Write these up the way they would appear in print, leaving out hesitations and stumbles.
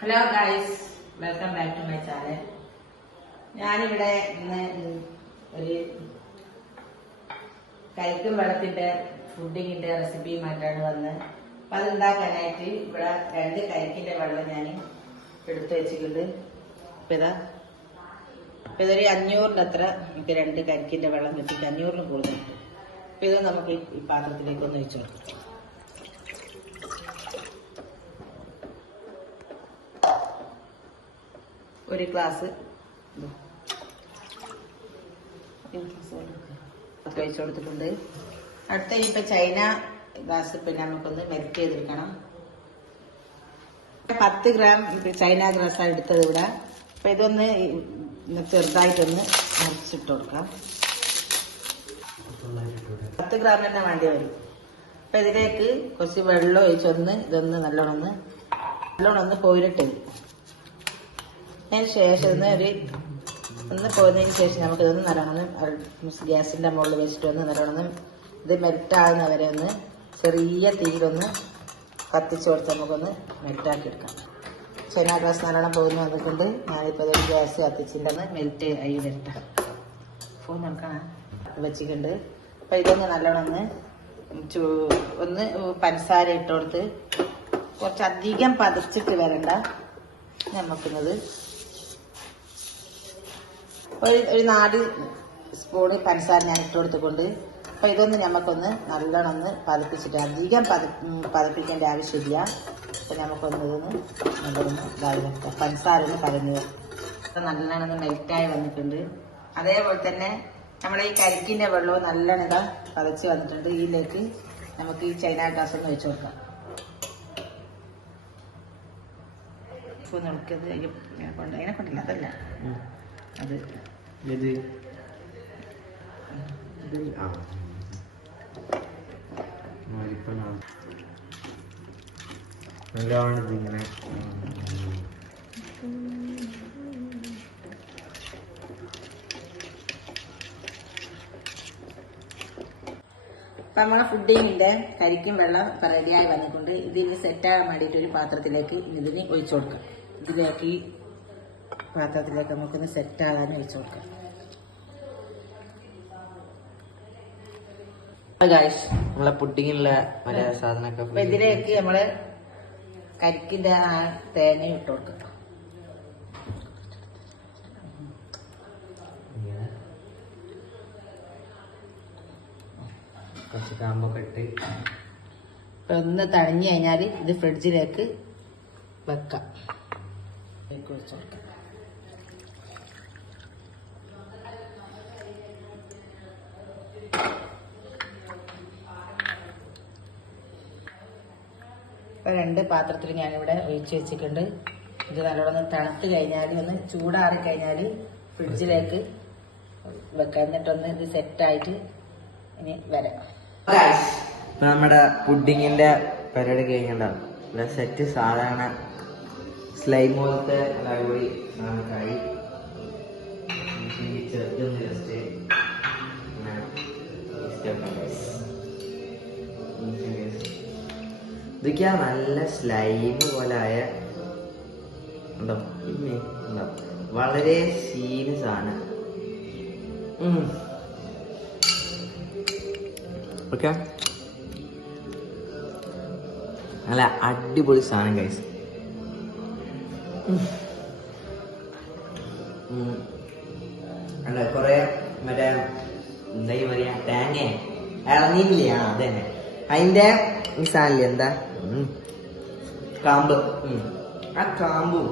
Hello guys, welcome back to my channel. ഞാനിവിടെ ഇന്ന് ഒരു കരിക്കും വെള്ളത്തിന്റെ ഫുഡിങ്ങിന്റെ റെസിപ്പിയുമായിട്ടാണ് വന്നത്. അപ്പൊ അതുണ്ടാക്കാനായിട്ട് ഇവിടെ 2 കരിക്കിന്റെ വെള്ളം ഞാൻ എടുത്തു വെച്ചിട്ടുണ്ട്. ഇതൊരു 500-ന്റെ അത്ര നമുക്ക് 2 കരിക്കിന്റെ വെള്ളം കിട്ടിയിട്ട് 500-ന് കൂടുതലുണ്ട്. അപ്പൊ ഇത് നമുക്ക് ഈ പാത്രത്തിലേക്ക് ഒന്ന് ഒഴിച്ചു കൊടുക്കാം. ഒരു ഗ്ലാസ് ഒഴിച്ചു കൊടുത്തിട്ടുണ്ട്. അടുത്ത ഇപ്പൊ ചൈന ഗ്ലാസ് പിന്നെ നമുക്കൊന്ന് മെൽറ്റ് ചെയ്തെടുക്കണം. 10 ഗ്രാം ചൈന ഗ്ലാസ്സാണ് എടുത്തത് ഇവിടെ. അപ്പൊ ഇതൊന്ന് ചെറുതായിട്ടൊന്ന് മുറിച്ചിട്ട് കൊടുക്കാം. 10 ഗ്രാം തന്നെ വേണ്ടി വരും. അപ്പൊ ഇതിലേക്ക് കുറച്ച് വെള്ളം ഒഴിച്ചൊന്ന് ഇതൊന്ന് നല്ലോണം ഒന്ന് പോയിലിട്ട് അതിന് ശേഷം ഒന്ന് പോയതിനു ശേഷം നമുക്ക് ഇതൊന്ന് നല്ലോണം ഗ്യാസിന്റെ മുകളിൽ വെച്ചിട്ട് ഒന്ന് നല്ലോണം ഇത് മെൽറ്റാകുന്നവരെ ഒന്ന് ചെറിയ തീയിലൊന്ന് കത്തിച്ചു കൊടുത്ത് നമുക്കൊന്ന് മെൽറ്റാക്കി എടുക്കാം. ചൈന ഗ്ലാസ് നല്ലോണം പോകുന്നു വന്നിട്ടുണ്ട്. ഞാനിപ്പോൾ ഒരു ഗ്യാസ് കത്തിച്ചിട്ടുണ്ടെന്ന് മെൽറ്റ് ആയി വരട്ടെ. ഫോൺ നോക്കണം വെച്ചിട്ടുണ്ട്. അപ്പം ഇതൊന്ന് നല്ലോണം ഒന്ന് പഞ്ചസാര ഇട്ട് കൊടുത്ത് കുറച്ചധികം പതിച്ചിട്ട് വരണ്ട. നമുക്കുന്നത് ഒരു 4 സ്പൂണ് പഞ്ചസാര ഞാൻ ഇട്ട് കൊടുത്തുകൊണ്ട് അപ്പൊ ഇതൊന്ന് നമുക്കൊന്ന് നല്ലോണം ഒന്ന് പതിപ്പിച്ചിട്ട് അധികം പതിപ്പിക്കേണ്ട ആവശ്യമില്ല. അപ്പൊ നമുക്കൊന്ന് നല്ലോണം ഇതായി വെക്കാം. പഞ്ചസാര ഒന്ന് കലങ്ങുക. നല്ലോണം ഒന്ന് മെൽറ്റായി വന്നിട്ടുണ്ട്. അതേപോലെ തന്നെ നമ്മളെ ഈ കരിക്കിന്റെ വെള്ളവും നല്ലോണം ഇതാ പതച്ച് വന്നിട്ടുണ്ട്. ഇതിലേക്ക് നമുക്ക് ഈ ചൈന ഗ്ലാസ് ഒന്ന് ഒഴിച്ചു കൊടുക്കാം. ഇപ്പൊ നമുക്കത് അതിനെ കൊണ്ടില്ല, അതല്ല അത് നല്ലോണം ഇങ്ങനെ അപ്പൊ നമ്മളെ ഫുഡിങ്ങിന്റെ കരിക്കും വെള്ളം റെഡിയായി വന്നിട്ടുണ്ട്. ഇതിന് സെറ്റാകാൻ വേണ്ടിയിട്ട് ഒരു പാത്രത്തിലേക്ക് ഇതിന് ഒഴിച്ചു കൊടുക്കാം. ഇതിലേക്ക് ഈ പാത്രത്തിലേക്ക് നമുക്കൊന്ന് സെറ്റാകാൻ ഒഴിച്ചു കൊടുക്കാം. നമ്മളെ പുഡിങ്ങിനുള്ള പല സാധനമൊക്കെ അപ്പൊ ഇതിലേക്ക് നമ്മള് കരിക്കിന്റെ ആ തേങ്ങ ഇട്ട് കൊടുക്കാം. കുറച്ച് കാമ്പൊക്കെ ഇട്ട് ഒന്ന് തണിഞ്ഞു കഴിഞ്ഞാൽ ഇത് ഫ്രിഡ്ജിലേക്ക് വെക്കാം. ഒഴിച്ചു കൊടുക്കാം. ഇപ്പൊ 2 പാത്രത്തിൽ ഞാനിവിടെ ഒഴിച്ചു വെച്ചിട്ടുണ്ട്. ഇത് നല്ലോണം തണുത്ത് കഴിഞ്ഞാൽ ഒന്ന് ചൂടാറി കഴിഞ്ഞാൽ ഫ്രിഡ്ജിലേക്ക് വെക്കാം. എന്നിട്ടൊന്ന് ഇത് സെറ്റായിട്ട് ഇനി വരാം. ഇപ്പൊ നമ്മുടെ പുഡിങ്ങിന്റെ പരിപാടി കഴിഞ്ഞിട്ടുണ്ടാവും. സെറ്റ് സാധാരണ സ്ലൈം പോലത്തെ അടിപൊളി കഴി ചെറുതൊന്ന് ജസ്റ്റ് ഇതൊക്കെയാ നല്ല സ്ലൈം പോലായ വളരെ സീരിയസ് ആണ്. ഓക്കെ, നല്ല അടിപൊളി സാധനം കഴിച്ചു. അല്ല കൊറേ മറ്റേ എന്താ പറയാ തേങ്ങ ഇളനീരില്ലേ, അതന്നെ അതിന്റെ ഈ സാധനല്ലേ എന്താ കാമ്പ്, ആ കാമ്പും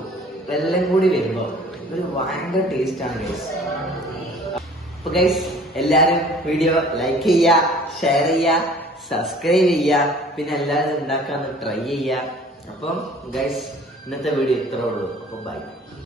എല്ലാം കൂടി വരുമ്പോ ഒരു ഭയങ്കര ടേസ്റ്റ് ആണ് ഗൈസ്. അപ്പൊ ഗൈസ് എല്ലാരും വീഡിയോ ലൈക്ക് ചെയ്യുക, ഷെയർ ചെയ്യുക, സബ്സ്ക്രൈബ് ചെയ്യുക, പിന്നെ എല്ലാവരും ഉണ്ടാക്കാൻ ട്രൈ ചെയ്യുക. അപ്പം ഗൈസ് ഇന്നത്തെ വീഡിയോ ഇത്രേ ഉള്ളൂ. അപ്പൊ ബൈ.